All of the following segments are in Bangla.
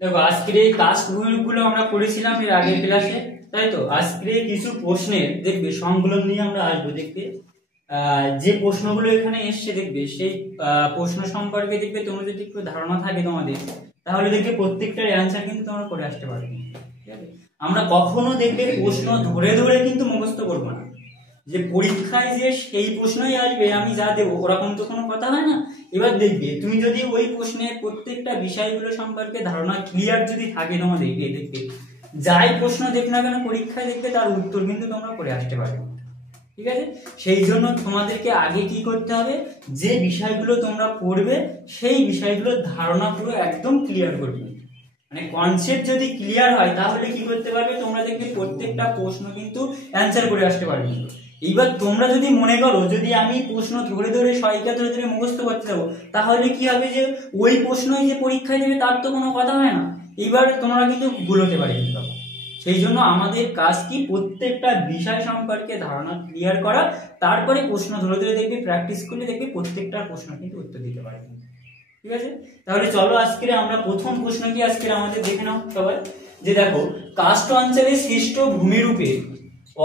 দেখো আজকের এই কাস্ট গুলো আমরা পড়েছিলাম এর আগের ক্লাসে, তাই তো। আজকে কিছু প্রশ্নের দেখবে সংকলন নিয়ে আমরা আসবো। দেখবে যে প্রশ্নগুলো এখানে এসছে দেখবে সেই প্রশ্ন সম্পর্কে দেখবে তোমার যদি একটু ধারণা থাকে তোমাদের, তাহলে দেখবে প্রত্যেকটার অ্যান্সার কিন্তু তোমরা করে আসতে পারবে। ঠিক আছে, আমরা কখনো দেখবে প্রশ্ন ধরে ধরে কিন্তু মুখস্থ করবো না, যে পরীক্ষায় যে সেই প্রশ্নই আসবে আমি যা দেবো ওরকম তো কোনো কথা হয় না। এবার দেখবে তুমি যদি ওই প্রশ্নের প্রত্যেকটা বিষয়গুলো সম্পর্কে ধারণা ক্লিয়ার যদি থাকে তোমাদের, দেখবে যাই প্রশ্ন দেখ না কেন পরীক্ষায় দেখবে তার উত্তর কিন্তু তোমরা করে আসতে পারবে। ঠিক আছে, সেই জন্য তোমাদেরকে আগে কি করতে হবে, যে বিষয়গুলো তোমরা পড়বে সেই বিষয়গুলোর ধারণা পুরো একদম ক্লিয়ার করবে। মানে কনসেপ্ট যদি ক্লিয়ার হয় তাহলে কি করতে পারবে, তোমরা দেখবে প্রত্যেকটা প্রশ্ন কিন্তু অ্যান্সার করে আসতে পারবে। এইবার তোমরা যদি মনে করো যদি আমি প্রশ্ন ধরে ধরে সহায়িকা ধরে ধরে মুখস্থ করতে যাবো, তাহলে কি হবে যে ওই প্রশ্নই যে পরীক্ষায় দেবে তার তো কোনো কথা হয় না। এইবার তোমরা কিন্তু ভুল হতে পারে কিন্তু। সেই জন্য আমাদের কাজ কি, প্রত্যেকটা বিষয় সম্পর্কে ধারণা ক্লিয়ার করা, তারপরে প্রশ্ন ধরে ধরে দেখবে প্র্যাকটিস করলে দেখবে প্রত্যেকটা প্রশ্ন কিন্তু উত্তর দিতে পারবে। ঠিক আছে, তাহলে চলো আজকে আমরা প্রথম প্রশ্ন কি আজকে আমাদের দেখে নাও সবাই। যে দেখো, কাস্ট অঞ্চলে সৃষ্ট ভূমিরূপে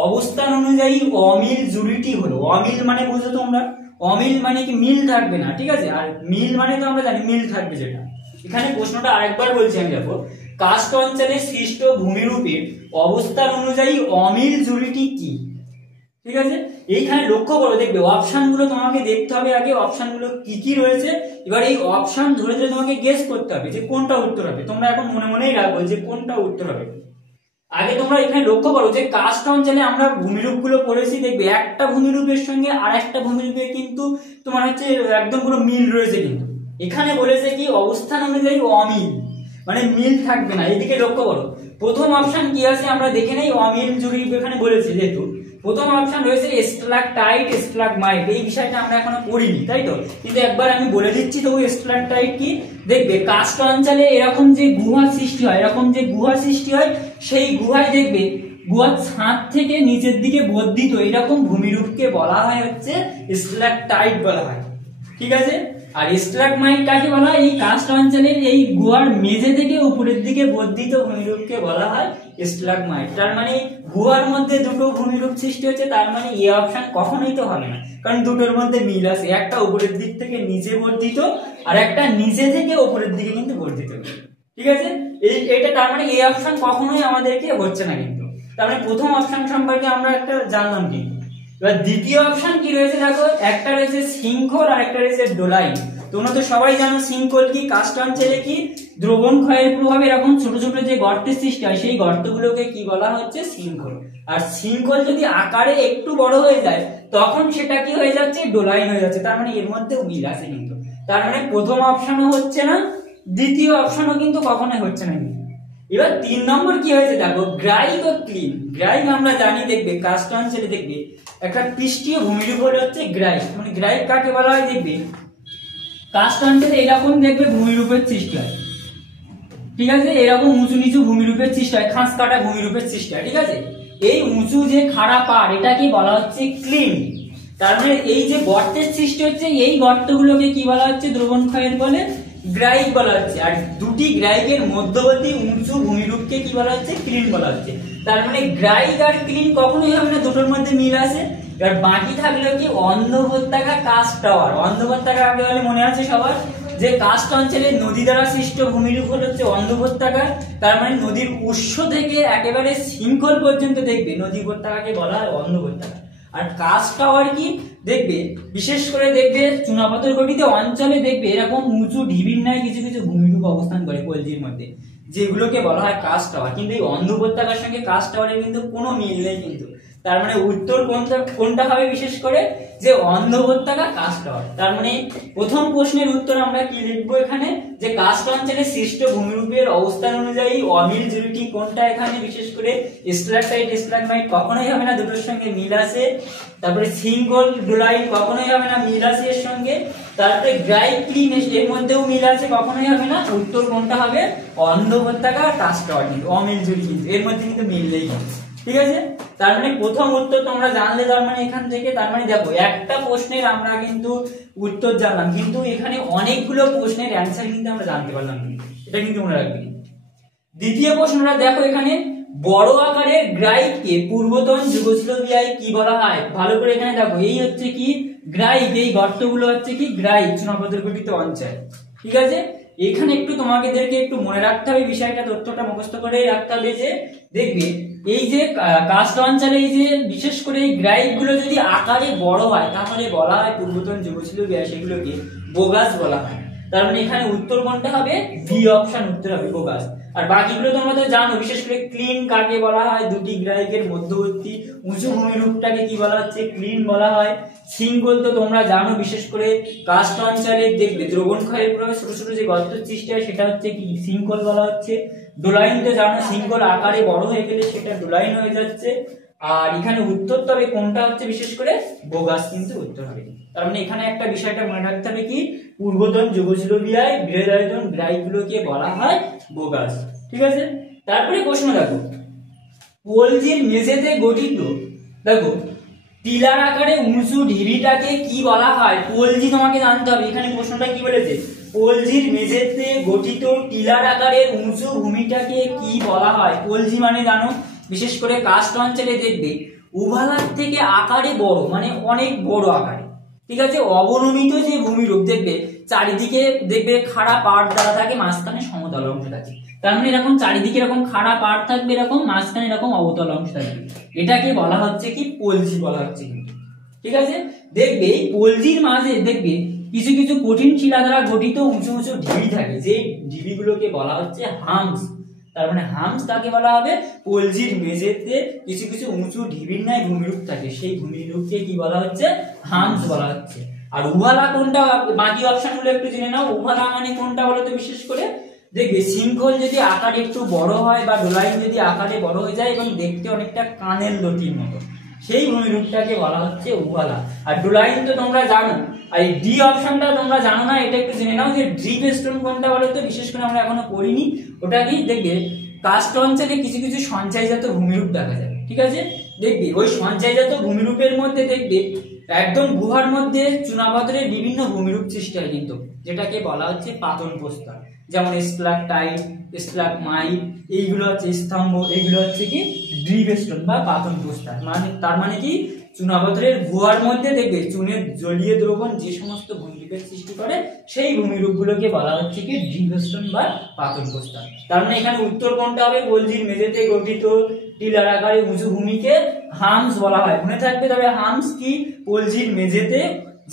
অবস্থান অনুযায়ী অমিল জুড়িটি হলো। অমিল মানে বুঝো তোমরা, অমিল মানে কি মিল থাকবে না। ঠিক আছে, আর মিল মানে তো আমরা জানি মিল থাকবে যেটা। এখানে প্রশ্নটা আরেকবার বলছি আমি, দেখো কাস্ট অঞ্চলে সৃষ্ট ভূমিরূপে অবস্থান অনুযায়ী অমিল জুড়িটি কি। ঠিক আছে, এইখানে লক্ষ্য করো, দেখবে অপশন গুলো তোমাকে দেখতে হবে আগে, অপশন গুলো কি কি রয়েছে। এবার এই অপশন ধরে ধরে তোমাকে গেস করতে হবে যে কোনটা উত্তর হবে। তোমরা এখন মনে মনেই রাখবো যে কোনটা উত্তর হবে। আগে তোমরা এখানে লক্ষ্য করো যে কাস্ট অঞ্চলে আমরা ভূমিরূপ গুলো পড়েছি, দেখবে একটা ভূমিরূপের সঙ্গে আর একটা ভূমিরূপে কিন্তু তোমার হচ্ছে একদম পুরো মিল রয়েছে। কিন্তু এখানে বলেছে কি অবস্থান অনুযায়ী অমিল, মানে মিল থাকবে না। এদিকে লক্ষ্য করো, প্রথম অপশন কি আছে আমরা দেখে নেই। অমিল জুড়ি এখানে বলেছে, যেহেতু প্রথম অপশন রয়েছে স্ট্যালাকটাইট স্ট্যালাগমাইট, এই বিষয়টা আমরা এখনো পড়িনি, তাই তো। কিন্তু একবার আমি বলে দিচ্ছি তো স্ট্যালাকটাইট কি। দেখবে কাস্ট অঞ্চলে এরকম যে গুহা সৃষ্টি হয়, এরকম যে গুহা সৃষ্টি হয়, সেই গুহায় দেখবে গুহার ছাদ থেকে নিচের দিকে বর্ধিত এরকম ভূমিরূপকে বলা হয় হচ্ছে স্ট্যালাকটাইট বলা হয়। ঠিক আছে, আর স্ট্যালাগমাইট কাকে বলা হয়, এই কাস্ট অঞ্চলের এই গুহার মেঝে থেকে উপরের দিকে বর্ধিত ভূমিরূপকে বলা হয় স্ট্যালাগমাইট। তার মানে গুহার মধ্যে দুটো ভূমিরূপ সৃষ্টি হচ্ছে, তার মানে এই অপশন কখনোই তো হবে না, কারণ দুটোর মধ্যে মিল আছে। একটা উপরের দিক থেকে নিচে বর্ধিত আর একটা নিচে থেকে উপরের দিকে কিন্তু বর্ধিত। ঠিক আছে, এটা তার মানে এই অপশন কখনোই আমাদেরকে হচ্ছে না কিন্তু। তার মানে প্রথম অপশন সম্পর্কে আমরা একটা জানলাম কিন্তু। এবার দ্বিতীয় অপশন কি রয়েছে দেখো, একটা রয়েছে শৃঙ্খল আর একটা রয়েছে ডোলাইট। তোমরা তো সবাই জানো শৃঙ্খল কি, কাস্ট অঞ্চলে কি দ্রবণ ক্ষয়ের প্রভাবে এরকম ছোট ছোট যে গর্তের সৃষ্টি হয় সেই গর্তগুলোকে কি বলা হচ্ছে, শৃঙ্খল। আর শৃঙ্খল যদি আকারে একটু বড় হয়ে যায় তখন সেটা কি হয়ে যাচ্ছে, ডোলাইন হয়ে যাচ্ছে। তার মানে এর মধ্যেও মিল আছে কিন্তু। তার মানে প্রথম অপশনও হচ্ছে না, দ্বিতীয় অপশনও কিন্তু কখনোই হচ্ছে না। এবার 3 নম্বর কি হয়েছে দেখো, গ্রাইক ও ক্লিন। গ্রাইক আমরা জানি, দেখবে কাস্ট অঞ্চলে দেখবে একটা পৃষ্ঠীয় ভূমিরূপ হলো হচ্ছে গ্রাইক। মানে গ্রাইক কাকে বলা হয়, দেখবে কাস্ট অঞ্চলে এরকম দেখবে ভূমিরূপের সৃষ্টি হয়। ঠিক আছে, এরকম উঁচু নিচু ভূমিরূপের সৃষ্টি হয়, খাস কাটা ভূমিরূপের সৃষ্টি হয়। ঠিক আছে, এই উঁচু যে খাড়া পাড় এটাকে বলা হচ্ছে ক্লিন। তার মানে এই যে গর্তের সৃষ্টি হচ্ছে এই গর্তগুলোকে কি বলা হচ্ছে, দ্রবণ ক্ষয়ের বলে গ্রাইক বলা হচ্ছে। আর দুটি গ্রাইকের মধ্যবর্তী উঁচু ভূমিরূপকে কি বলা হচ্ছে, ক্লিন বলা হচ্ছে। তার মানে গ্রাইক আর ক্লিন কখনোই হবে না, দুটোর মধ্যে মিল আছে। এবার বাকি থাকলো কি অন্ধোপত্যকা কাস্ট টাওয়ার। অন্ধোপত্যকা আগে বলে মনে আছে সবার, যে কাস্ট অঞ্চলে নদী দ্বারা সৃষ্ট ভূমিরূপ হলো হচ্ছে অন্ধোপত্যকা। তার মানে নদীর উৎস থেকে একেবারে শৃঙ্খল পর্যন্ত দেখবে নদী উপত্যকাকে বলা হয় অন্ধোপত্যকা। আর কাস্ট টাওয়ার কি, দেখবে বিশেষ করে দেখবে চুনাপাথর গঠিত অঞ্চলে দেখবে এরকম উঁচু ঢিবির ন্যায় কিছু কিছু ভূমিরূপ অবস্থান করে পলজির মধ্যে, যেগুলোকে বলা হয় কাস্ট টাওয়ার। কিন্তু এই অন্ধ উপত্যকার সঙ্গে কাস্ট টাওয়ারের কিন্তু কোনো মিল নেই কিন্তু। তার মানে উত্তর কোনটা হবে, বিশেষ করে যে অন্ধ উপত্যকা কাস্ট টাওয়ার। তার মানে প্রথম প্রশ্নের উত্তর আমরা কি লিখবো এখানে, যে কাস্ট অঞ্চলে সৃষ্ট ভূমিরূপের অবস্থান অনুযায়ী অমিল জুড়িটি কোনটা। এখানে বিশেষ করে স্ট্যালাকটাইট স্ট্যালাগমাইট কখনোই হবে না, দুটোর সঙ্গে মিল আছে। তারপরে শৃঙ্খল ডোলাইট কখনোই হবে না, মিল আছে এর সঙ্গে। তারপরে গ্রাইক ক্লিন এর মধ্যেও মিল আছে, কখনোই হবে না। উত্তর কোনটা হবে, অন্ধ উপত্যকা কাস্ট টাওয়ার। কিন্তু অমিল জুড়ি কিন্তু এর মধ্যে কিন্তু মিল নেই। ঠিক আছে, তার মানে প্রথম উত্তর তোমরা জানলে। তার মানে এখান থেকে তার মানে দেখো একটা প্রশ্নের আমরা কিন্তু উত্তর জানলাম, কিন্তু এখানে অনেকগুলো প্রশ্নের অ্যান্সার কিন্তু আমরা জানতে পারলাম। এটা কিন্তু মনে রাখবে। দ্বিতীয় প্রশ্নটা দেখো, এখানে বড় আকারের গ্রাইটকে পূর্বতন যুগোস্লাভিয়ায় কি বলা হয়? ভালো করে এখানে দেখো, এই হচ্ছে কি গ্রাইট, এই গর্তগুলো হচ্ছে কি গ্রাইট, চুনাপাথর গঠিত অঞ্চল। ঠিক আছে, এখানে একটু তোমাদেরকে একটু মনে রাখতে হবে বিষয়টা, তথ্যটা মুখস্থ করে রাখতে হবে যে দেখবে এই যে কাস্ট অঞ্চলে এই যে বিশেষ করে এই গ্রাইট গুলো যদি আকারে বড় হয় তাহলে বলা হয় পূর্বতন যুগোস্লাভিয়া, সেগুলোকে বোগাস বলা হয়। তার মানে এখানে উত্তর কোনটা হবে? বি অপশন উত্তর হবে, বোগাস। আর বাকিগুলো তোমরা তো জানো, বিশেষ করে ক্লিন কাকে বলা হয়? দুটি গ্রাইটের মধ্যবর্তী উঁচু ভূমিরূপটাকে কি বলা হচ্ছে? ক্লিন বলা হয়। সিঙ্কল তো তোমরা জানো, বিশেষ করে কাস্ট অঞ্চলে দেখবে দ্রবণ ক্ষয়ের প্রভাবে ছোট ছোট যে গর্ত সৃষ্টি হয় সেটা হচ্ছে কি সিঙ্কল বলা হচ্ছে। ডোলাইন তো জানো, সিঙ্কল আকারে বড় হয়ে গেলে সেটা ডোলাইন হয়ে যাচ্ছে। আর এখানে উত্তর তবে কোনটা হচ্ছে? বিশেষ করে বোগাস কিন্তু উত্তর হবে। তার মানে এখানে একটা বিষয়টা মনে রাখতে হবে কি, পূর্বতন যুগোস্লাভিয়ায় বৃহদায়তন গ্রাইটগুলোকে বলা হয় বোগাস। ঠিক আছে, তারপরে প্রশ্ন দেখো, পোলজির মেঝেতে গঠিত দেখো টিলার আকারে উঁচু ঢিবিটাকে কি বলা হয়? পোলজি তোমাকে জানতে হবে। এখানে প্রশ্নটা কি বলেছে? পোলজির মেঝেতে গঠিত টিলার আকারের উঁচু ভূমিটাকে কি বলা হয়? পোলজি মানে জানো, বিশেষ করে কাস্ট অঞ্চলে দেখবে উভালার থেকে আকারে বড়, মানে অনেক বড় আকারে। ঠিক আছে, অবনমিত যে ভূমিরূপ দেখবে চারিদিকে দেখবে খাড়া পাড় দেওয়া থাকে, মাঝখানে সমতল অংশ থাকে। তার মানে এরকম চারিদিকে এরকম খাড়া পাড় থাকবে, এরকম মাঝখানে এরকম অবতল অংশ থাকবে, এটাকে বলা হচ্ছে কি পোলজি বলা হচ্ছে কিন্তু। ঠিক আছে, দেখবে এই পোলজির মাঝে দেখবে কিছু কিছু কঠিন শিলা দ্বারা গঠিত উঁচু উঁচু ঢিবি থাকে, যে ঢিবিগুলোকে বলা হচ্ছে হামস। তার মানে হামস কাকে বলা হবে? পোলজির মেঝেতে কিছু কিছু উঁচু ঢিবির ন্যায় ভূমিরূপ থাকে, সেই ভূমিরূপকে কি বলা হচ্ছে? হামস বলা হচ্ছে। আর উভালা কোনটা? বাকি অপশন গুলো একটু জেনে নাও। উভালা মানে কোনটা বলো তো? বিশেষ করে দেখবে সিঙ্কল যদি আকারে একটু বড় হয় বা ডোলাইন যদি আকারে বড় হয়ে যায় এবং দেখতে অনেকটা কানের লতির মতো, সেই ভূমিরূপটাকে বলা হচ্ছে উভালা। আর ডোলাইন তো তোমরা জানো। আর এই ডি অপশনটা তোমরা জানো না, এটা একটু জেনে নাও যে ড্রিপ স্টোন কোনটা বলো তো? বিশেষ করে আমরা এখনো পড়িনি, ওটা কি দেখবে কাস্ট অঞ্চলে কিছু কিছু সঞ্চয়জাত ভূমিরূপ দেখা যায়। ঠিক আছে, দেখবে ওই সঞ্চয়জাত ভূমিরূপের মধ্যে দেখবে একদম গুহার মধ্যে চুনাপাথরের বিভিন্ন ভূমিরূপ সৃষ্টি হয় কিন্তু, যেটাকে বলা হচ্ছে পাতন প্রস্তর। যেমন স্ট্যালাকটাইট, স্ট্যালাগমাইট, এইগুলো হচ্ছে স্তম্ভ, এইগুলো হচ্ছে কি ড্রিপ স্টোন বা পাতন প্রস্তর। মানে তার মানে কি চুনাপাথরের গুহার মধ্যে দেখবে চুনের জলীয় দ্রবণ যে সমস্ত ভূমিরূপের সৃষ্টি করে সেই ভূমিরূপগুলোকে বলা হচ্ছে কি ড্রিপ স্টোন বা পাতন প্রস্তর। তার মানে এখানে উত্তর কোনটা হবে? পোলজির মেঝেতে গঠিত টিলার আকারে উঁচু ভূমিকে হামস বলা হয়। মনে থাকবে, তবে হামস কি? পোলজির মেঝেতে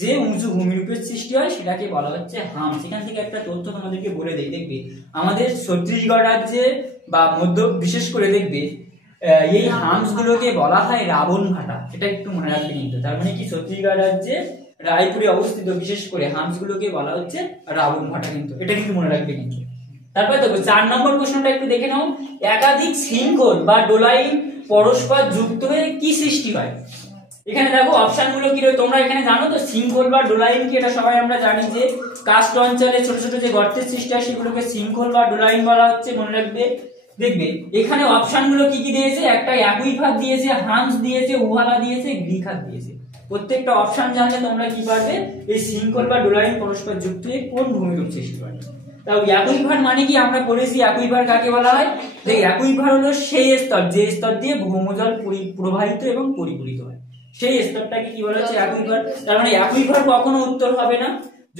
যে উঁচু ভূমিরূপের সৃষ্টি হয় সেটাকে বলা হচ্ছে হামস। এখান থেকে একটা তথ্য তোমাদেরকে বলে দেই, দেখবে আমাদের ছত্তিশগড় রাজ্যে বা মধ্য বিশেষ করে দেখবে এই হামস গুলোকে বলা হয় রাবণ ভাটা, এটা একটু মনে রাখবে কিন্তু। তার মানে কি ছত্তিশগড় রাজ্যে রায়পুরে অবস্থিত বিশেষ করে হামস গুলোকে বলা হচ্ছে রাবণ ভাটা কিন্তু, এটা কিন্তু মনে রাখবে কিন্তু। তারপরে দেখো 4 নম্বর প্রশ্নটা একটু দেখে নাও, একাধিক শৃঙ্খল বা ডোলাইন পরস্পর যুক্ত হয়ে কি সৃষ্টি হয়? এখানে দেখো অপশন গুলো কি রয়েছে তোমরা এখানে জানো তো। শৃঙ্খল বা ডোলাইন কি? এটা সবাই আমরা জানি যে কাস্ট অঞ্চলে ছোট ছোট যে গর্তের সৃষ্টি হয় সেগুলোকে শৃঙ্খল বা ডোলাইন বলা হচ্ছে, মনে রাখবে। দেখবে এখানে অপশন গুলো কি কি দিয়েছে, একটা অ্যাকুইফার দিয়েছে, হামস দিয়েছে, উভালা দিয়েছে, গ্রিখাত দিয়েছে। প্রত্যেকটা অপশন জানলে তোমরা কি পারবে এই শৃঙ্খল বা ডোলাইন পরস্পর যুক্ত হয়ে কোন ভূমিরূপ সৃষ্টি হয়। তাও অ্যাকুইফার মানে কি? আমরা পড়েছি অ্যাকুইফার কাকে বলা হয়। দেখ অ্যাকুইফার হলো সেই স্তর যে স্তর দিয়ে ভৌমজল প্রবাহিত এবং পরিপূরিত হয়, সেই স্তরটাকে কি বলা হচ্ছে? অ্যাকুইফার। তার মানে অ্যাকুইফার কখনো উত্তর হবে না।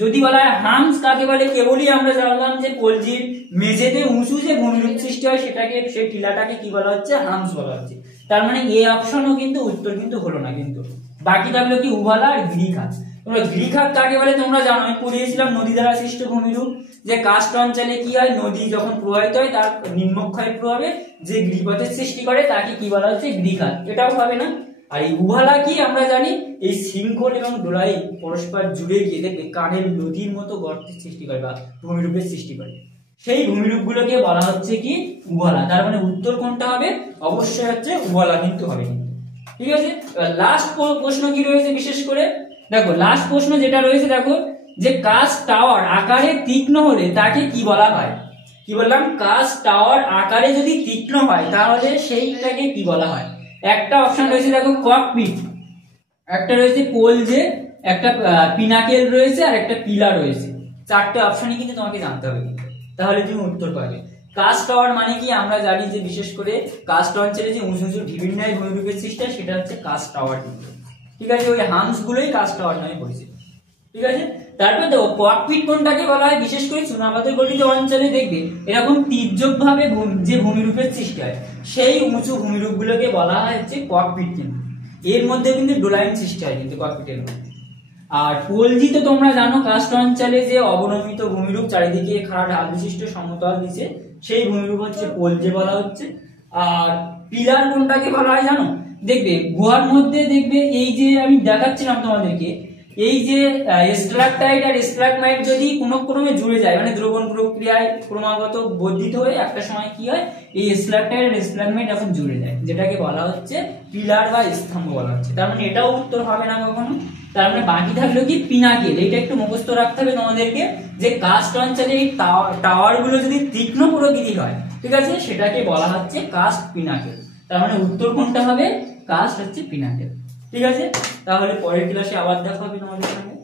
যদি বলা হয় হামস কাকে বলে, কেবলই আমরা জানলাম যে পোলজির মেঝেতে উঁচু যে ভূমিরূপ সৃষ্টি হয় সেটাকে, সেই টিলাটাকে কি বলা হচ্ছে? হামস বলা হচ্ছে। তার মানে এই অপশনও কিন্তু উত্তর কিন্তু হলো না কিন্তু। বাকি থাকলো কি উভালা আর গ্রিখাত। তোমরা গ্রিখাত কাকে বলে তোমরা জানো, আমি পড়িয়েছিলাম নদী দ্বারা সৃষ্ট ভূমিরূপ। যে কাস্ট অঞ্চলে কি হয়, নদী যখন প্রবাহিত হয় তার নিম্নক্ষয়ের প্রভাবে যে গিরিপথের সৃষ্টি করে তাকে কি বলা হচ্ছে? গ্রিখাত। এটাও হবে না। আর এই উভালা কি? আমরা জানি এই শৃঙ্খল এবং ডোলাই পরস্পর জুড়ে গিয়ে দেখবে কানের নদীর মতো গর্তের সৃষ্টি করে বা ভূমিরূপের সৃষ্টি করে, সেই ভূমিরূপ গুলোকে বলা হচ্ছে কি উভালা। তার মানে উত্তর কোনটা হবে? অবশ্যই হচ্ছে উভালা কিন্তু হবে। ঠিক আছে, লাস্ট প্রশ্ন কি রয়েছে বিশেষ করে দেখো, লাস্ট প্রশ্ন যেটা রয়েছে দেখো, যে কাস্ট টাওয়ার আকারে তীক্ষ্ণ হলে তাকে কি বলা হয়? কি বললাম? কাস্ট টাওয়ার আকারে যদি তীক্ষ্ণ হয় তাহলে সেইটাকে কি বলা হয়? একটা অপশন রয়েছে দেখো ককপিট, একটা রয়েছে পোলজে, একটা পিনাকেল রয়েছে আর একটা পিলার রয়েছে। চারটে অপশনই কিন্তু তোমাকে জানতে হবে, তাহলে তুমি উত্তর পাবে। কাস্ট টাওয়ার মানে কি আমরা জানি যে বিশেষ করে কাস্ট অঞ্চলে যে উঁচু উঁচু ঢিবির ন্যায় ভূমিরূপের সৃষ্টি হয় সেটা হচ্ছে কাস্ট টাওয়ার। ঠিক আছে, ওই হামস গুলোই কাস্ট টাওয়ার নামে পরিচিত। ঠিক আছে, তারপর দেখো ককপিট কোনটাকে বলা হয়, বিশেষ করে চুনাপাথর গঠিত অঞ্চলে দেখবে এরকম তির্যক ভাবে যে ভূমিরূপের সৃষ্টি হয় সেই উঁচু ভূমিরূপ গুলোকে বলা হয় হচ্ছে ককপিট। কিন্তু এর মধ্যে কিন্তু ডোলাইন সৃষ্টি হয় কিন্তু ককপিটের মধ্যে। আর পলজি তো তোমরা জানো কাস্ট অঞ্চলে যে অবনমিত ভূমিরূপ চারিদিকে খাড়া ঢাল বিশিষ্ট সমতল নিচে সেই ভূমিরূপ হচ্ছে পলজি বলা হচ্ছে। আর পিলার কোনটাকে বলা হয় জানো, দেখবে গুহার মধ্যে দেখবে এই যে আমি দেখাচ্ছিলাম তোমাদেরকে, এই যে স্ট্রাকটাইট আর স্ট্রাকমাইট যদি কোনো ক্রমে জুড়ে যায় মানে দ্রবণ প্রক্রিয়ায় ক্রমাগত বর্ধিত হয়ে একটা সময় কি হয় এই স্ট্রাকটাইট আর স্ট্রাকমাইট এখন জুড়ে যায়, যেটাকে বলা হচ্ছে পিলার বা স্তম্ভ বলা হচ্ছে। তার মানে এটাও উত্তর হবে না কখনো। তার মানে বাকি থাকলো কি পিনাকেল। এইটা একটু মুখস্থ রাখতে হবে তোমাদেরকে যে কাস্ট অঞ্চলে এই টাওয়ার গুলো যদি তীক্ষ্ণ প্রকৃতি হয়, ঠিক আছে, সেটাকে বলা হচ্ছে কাস্ট পিনাকেল। তার মানে উত্তর কোনটা হবে, কাস্ট হচ্ছে পিনাকেল। ঠিক আছে, তাহলে পরের ক্লাসে আবার দেখা হবে তোমাদের সঙ্গে।